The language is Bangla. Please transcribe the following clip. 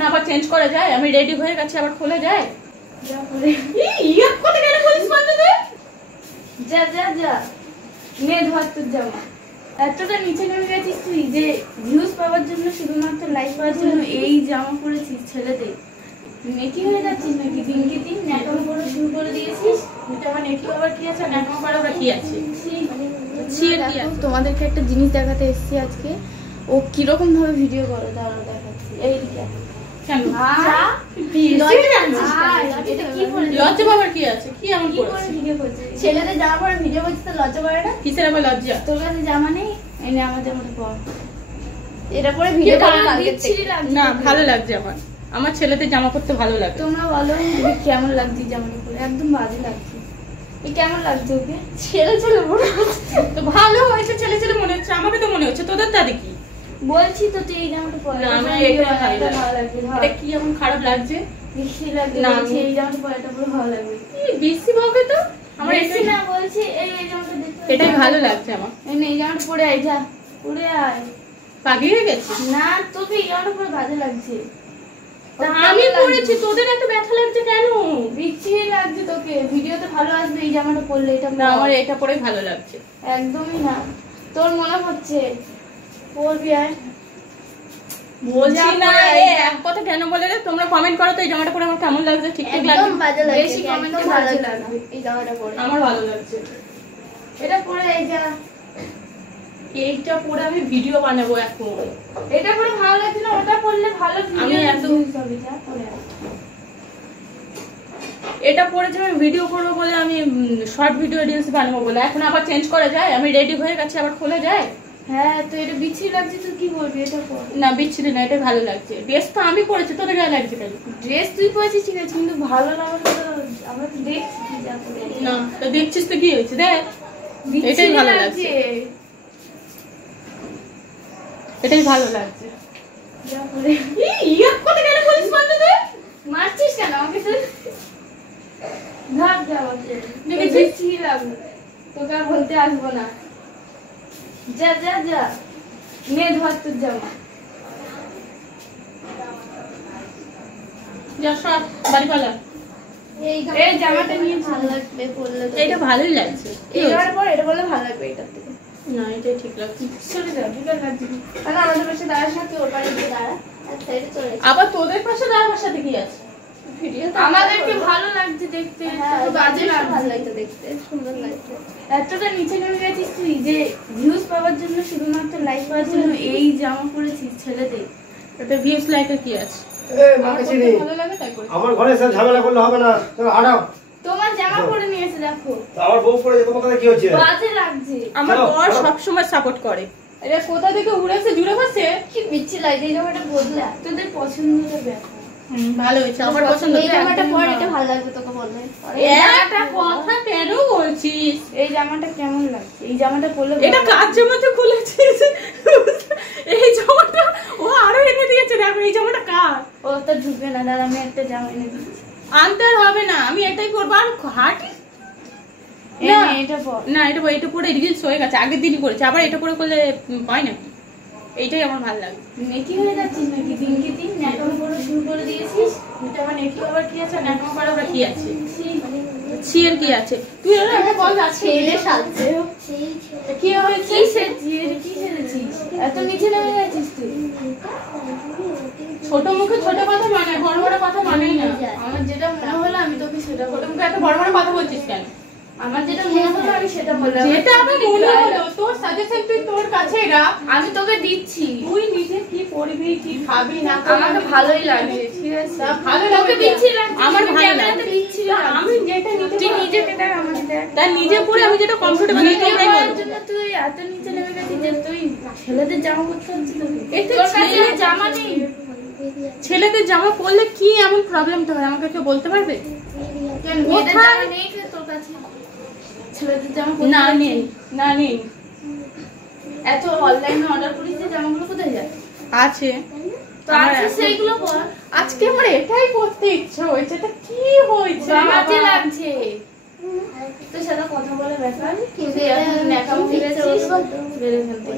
এখন আবার চেঞ্জ করা যায়? আমি রেডি হয়ে গেছি, আবার খোলা যায়? যা যা যা নে ধর তোর জামা। এতটা নিচে নেমে গেছিস তুই যে ভিউজ পাওয়ার জন্য, শুধুমাত্র লাইক পাওয়ার জন্য এই জামা পরেছিস ছেলেদের। নেকি হয়ে যাচ্ছিস নাকি দিনকে দিন? ন্যাকামো করা শুরু করে দিয়েছিস। এটা আমার নেকি আবার কি আছে, ন্যাকামো করা আবার কি আছে? তোমাদেরকে একটা জিনিস দেখাতে এসেছি আজকে। ও কিরকম ভাবে ভিডিও করে দাঁড়ানো দেখাচ্ছি। এই দিকে লজ্জা বাবার কি আছে? কি এমন ভিডিও করছে? ছেলেদের জামা পরে ভিডিও করছে তো লজ্জা করে না? কিসের আবার লজ্জা? তোর কাছে জামা নেই, এনে আমার জামাটা পর। এটা পরে ভিডিও না, ভালো লাগছে আমার। আমার ছেলেদের জামা পরতে ভালো লাগে। তোমরা বলো কেমন লাগছে জামাটা পরে? একদম বাজে লাগছে। কেমন লাগছে ওকে? ছেলে ছেলে মনে হচ্ছে তো ভালো হয়েছে, ছেলে ছেলে মনে হচ্ছে। আমাকে তো মনে হচ্ছে, তোদের দাদি কি বলছি তো তুই এই জামাটা পরে। ভালো লাগছে। এটা কি এমন খারাপ লাগছে? বেশি লাগছে না, এই জামাটা পরে এটা পুরো ভালো লাগবে। বেশি বলবে তো? আমার বেশি না বলছি, এই জামাটা দেখতে এটাই ভালো লাগছে আমার। এই জামাটা পরে আয়, যা পরে আয়। পাগলি হয়ে গেছে না, তোকে এই জামাটা পরে বাজে লাগছে। আমি পরেছি, তোদের এত ব্যথা লাগছে কেন? বিচ্ছিরি লাগছে তোকে। ভিডিওতে ভালো আসবে এই জামাটা পরলে। এটা না, আমার এটা পরে ভালো লাগছে। একদমই না, তোর মনে হচ্ছে পরবি। আর বলছি না, এক কথা কেন বলে রে? তোমরা কমেন্ট করো তো এই জামাটা পরে আমার কেমন লাগছে। ঠিকঠাক লাগছে? একদম বাজে লাগছে। বেশি কমেন্টে ভালো লাগবে এই জামাটা পরে। আমার ভালো লাগছে। এটা পরে এই যা, এইটা পরে আমি ভিডিও বানাবো এখন। এটা পরে ভালো লাগছে না? ওটা পরলে ভালো আমি একদম এটা পরে যে আমি ভিডিও করবো বলে, আমি শর্ট ভিডিও রিলস বানাবো বলে। এখন আবার চেঞ্জ করা যায়? আমি রেডি হয়ে গেছি, আবার খোলা যায়? হ্যাঁ, তো এটা বিচ্ছিরি লাগছে, তুই কি বলবি? এটা পর। না, বিচ্ছিরি না, এটা ভালো লাগছে। ড্রেস তো আমি পরেছি, তোদের গায়ে লাগছে কেন? ড্রেস তুই পরেছিস ঠিক আছে, কিন্তু ভালো লাগার তো আমরা তো দেখছি তুই যা পরে। না, তো দেখছিস তো কি হয়েছে? দেখ, এটাই ভালো লাগছে। এটাই ভালো লাগছে। যা পরে কথা কেন বলিস বলতো? তুই মারছিস কেন আমাকে? তুই ধর যাওয়া দেখেছিস লাগবে, তোকে আর বলতে আসবো না। যা যা যা নে ধর তোর জামা। যা সব বাড়ি পালা। এই জামাটা নিয়ে ভালো লাগবে পরলে। এটা ভালোই লাগছে। এবার পর এটা বলে ভালো লাগবে। এটার থেকে না, এটাই ঠিক লাগছে। চলে যাও, ঠিক আছে লাগছে। আর আমাদের পাশে দাঁড়াস না, তুই ওর পাশে গিয়ে দাঁড়া। আবার তোদের পাশে দাঁড়াবার সাথে কি আছে? আমাদেরকে ভালো লাগছে দেখতে, বাজে ভালো লাগছে দেখতে, সুন্দর লাগছে। এতটা নিচে নেমে গেছিস তুই যে ভিউজ পাওয়ার জন্য, শুধুমাত্র লাইক পাওয়ার জন্য এই জামা পরেছিস ছেলেদের। এটা ভিউজ লাইকের কি আছে? ভালো লাগে তাই করে। আমার ঘরে এসে ঝামেলা করলে হবে না। তুমি হাঁটাও। তোমার জামা পরে নিয়েছে দেখো। আমার বউ পরে তোমার কথা কি হচ্ছে? বাজে লাগছে। আমার বর সব সময় সাপোর্ট করে। এটা কোথা থেকে উড়েছে জুড়ে বসে? কি বিচ্ছি লাগছে এই জামাটা বদলা। তোদের পছন্দটা দেখো। ভালো হয়েছে, আমার পছন্দ। এই জামাটা পর এটা ভালো লাগবে তোকে বললে। একটা কথা কেন বলছিস? এই জামাটা কেমন লাগছে? এই জামাটা পরলে এটা কার জামাতে খুলেছিস? এই জামাটা ও আরো এনে দিয়েছে। দেখো এই জামাটা কার? ও তো ঢুকবে না, দাঁড়া আমি একটা জামা এনে দিচ্ছি। আনতে হবে না, আমি এটাই করবো। আর হাঁটি না, এটা পর না, এটা পরে রিলস হয়ে গেছে, আগের দিনই করেছে। আবার এটা পরে করলে হয় নাকি? এইটাই আমার ভালো লাগে। নেকি হয়ে যাচ্ছিস নাকি দিনকে দিন? ন্যাকামো করা শুরু করে দিয়েছিস। এটা আমার নেকি আবার কি আছে, ন্যাকামো করা আবার কি আছে? ছিয়ের কি আছে? তুই একটা বল। ছেলে সাজছে কি হয়েছে? কি সেজেছিস? এত নিচে নেমে গেছিস তুই। ছোট মুখে ছোট কথা মানে, বড় বড় কথা মানে না। আমার যেটা মনে হলো আমি তোকে সেটা ছোট মুখে এত বড় বড় কথা বলছিস কেন? আমার যেটা মনে হলো আমি সেটা বললাম। যেটা আমার মনে হলো, তোর সাজেশন তুই তোর কাছে রাখ। আমি তোকে দিচ্ছি। তুই নিজে কি পড়বি, কি খাবি না, আমাকে ভালোই লাগে। ঠিক আছে, ভালো তোকে দিচ্ছি না, আমার ভালো লাগে। দিচ্ছি না। আমি যেটা নিতে তুই নিজেকে দেখ, আমাকে দেখ। তার নিজে পরে আমি যেটা কমফোর্টেবল এটাই বলার জন্য তুই এত নিচে নেমে গেছিস যে তুই ছেলেদের জামা পরতে হচ্ছে তোকে। তোর কাছে জামা নেই? ছেলেদের জামা পরলে কি এমন প্রবলেমটা হয় আমাকে কেউ বলতে পারবে? মেয়েদের জামা নেই তোর কাছে? ছেলেদের জামা না নেই, না নেই। এত অনলাইনে অর্ডার করিস যে জামাগুলো কোথায় যায়? আছে তো আছে, সেইগুলো পর। আজকে আমার এটাই পরতে ইচ্ছা হয়েছে। এটা কি হয়েছে? বাজে লাগছে। তো সেটা কথা বলে ব্যাপার, কিন্তু এখন ন্যাকামো ফিরেছিস বেড়ে ফেলতে।